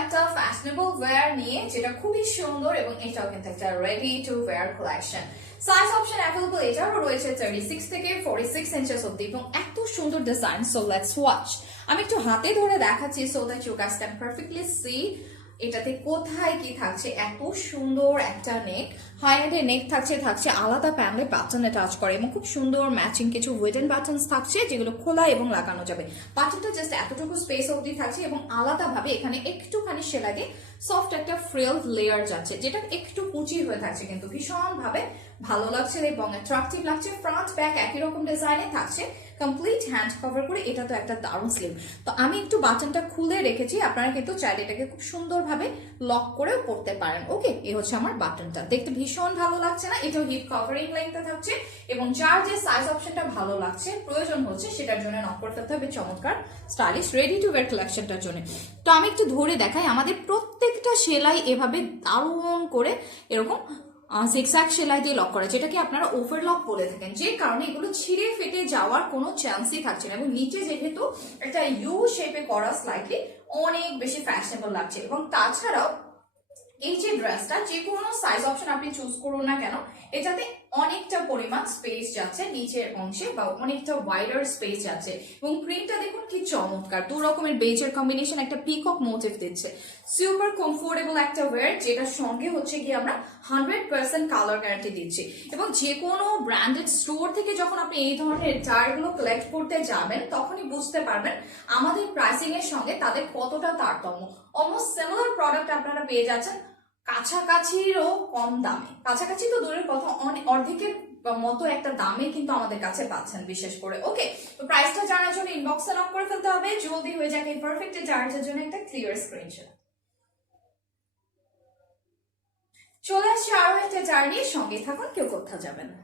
একটা fashionable wire নিয়ে, যেটা খুবই সুন্দর এবং এটাও কিন্তু একটা ready to wire collection. Size option available এটারও রয়েছে 36 থেকে 46 ইঞ্চেস অব্দি এবং এত সুন্দর ডিজাইন। So let's watch. আমি একটু হাতে ধরে দেখাচ্ছি so that you guys can perfectly see এটাতে কোথায় কি থাকছে। এত সুন্দর একটা নেক, হাই নেটের নেক থাকছে আলাদা প্যানেলে বাটনে টাচ করে এবং খুব সুন্দর ম্যাচিং কিছু উইডেন বাটনস থাকছে যেগুলো খোলা এবং লাগানো যাবে। বাটনটা জাস্ট এতটুকু স্পেস অবধি থাকছে এবং আলাদাভাবে এখানে একটুখানি সেলাই দিয়ে সফট একটা ফ্রিল লেয়ার যাচ্ছে, যেটা একটু কুচি হয়ে থাকছে কিন্তু ভীষণ ভাবে ভালো লাগছে এবং অ্যাট্রাকটিভ লাগছে। ফ্রন্ট ব্যাক একই রকম ডিজাইনে থাকছে, কমপ্লিট হ্যান্ড কভার করে। এটা তো একটা দারুণ স্লিভ। তো আমি একটু বাটনটা খুলে রেখেছি, আপনারা কিন্তু চাইলে এটাকে খুব সুন্দরভাবে লক করেও পড়তে পারেন। ওকে, এই হচ্ছে আমার বাটনটা, দেখতে ভীষণ ভালো লাগছে না? এটাও হিপ কভারিং লেন্থে থাকছে এবং যার যে সাইজ অপশনটা ভালো লাগছে প্রয়োজন হচ্ছে সেটার জন্য নক করে ফেলতে হবে চমৎকার স্টাইলিশ রেডি টু ওয়্যার কালেকশনটার জন্য। তো আমি একটু ধরে দেখাই, আমাদের প্রত্যেকটা সেলাই এভাবে দারুণ করে এরকম জিগজ্যাগ সেলাই দিয়ে লক করা, যেটাকে আপনারা ওভারলক বলে থাকেন, যে কারণে এগুলো ছিঁড়ে ফেটে যাওয়ার কোনো চান্সই থাকছে না। এবং নিচে যেহেতু একটা ইউ শেপে করা স্লাইটলি অনেক বেশি ফ্যাশনেবল লাগছে। এবং তাছাড়াও এই যে ড্রেসটা যে কোনো সাইজ অপশন আপনি চুজ করুন না কেন, এটাতে অনেকটা পরিমাণ স্পেস যাচ্ছে নিচের অংশে বা অনেকটা ওয়াইডার স্পেস যাচ্ছে। এবং প্রিন্টটা দেখুন কি চমৎকার, দু রকমের বেজের কম্বিনেশন একটা পিকক মোটিভ দিচ্ছে। সুপার কমফোর্টেবল একটা ওয়্যার, যেটার সঙ্গে হচ্ছে কি আমরা 100% কালার গ্যারান্টি দিচ্ছি। এবং যে কোনো ব্র্যান্ডেড স্টোর থেকে যখন আপনি এই ধরনের টায়ারগুলো কালেক্ট করতে যাবেন তখনই বুঝতে পারবেন আমাদের প্রাইসিং এর সঙ্গে তাদের কতটা তারতম্য। অলমোস্ট সিমিলার প্রোডাক্ট আপনারা পেয়ে যাচ্ছেন কাছাকাছিরও কম দামে। কাছাকাছি তো দূরের কথা, অর্ধেকের মতো একটা দামে কিন্তু আমাদের কাছে পাচ্ছেন বিশেষ করে। ওকে, তো প্রাইসটা জানার জন্য ইনবক্সে নক করে ফেলতে হবে, জলদি হয়ে যাক এই পারফেক্ট চার্জের জন্য একটা ক্লিয়ার স্ক্রিনশট। চলে আসছে আরো একটা জার্নির সঙ্গে থাকুন, কেউ কোথাও যাবে না।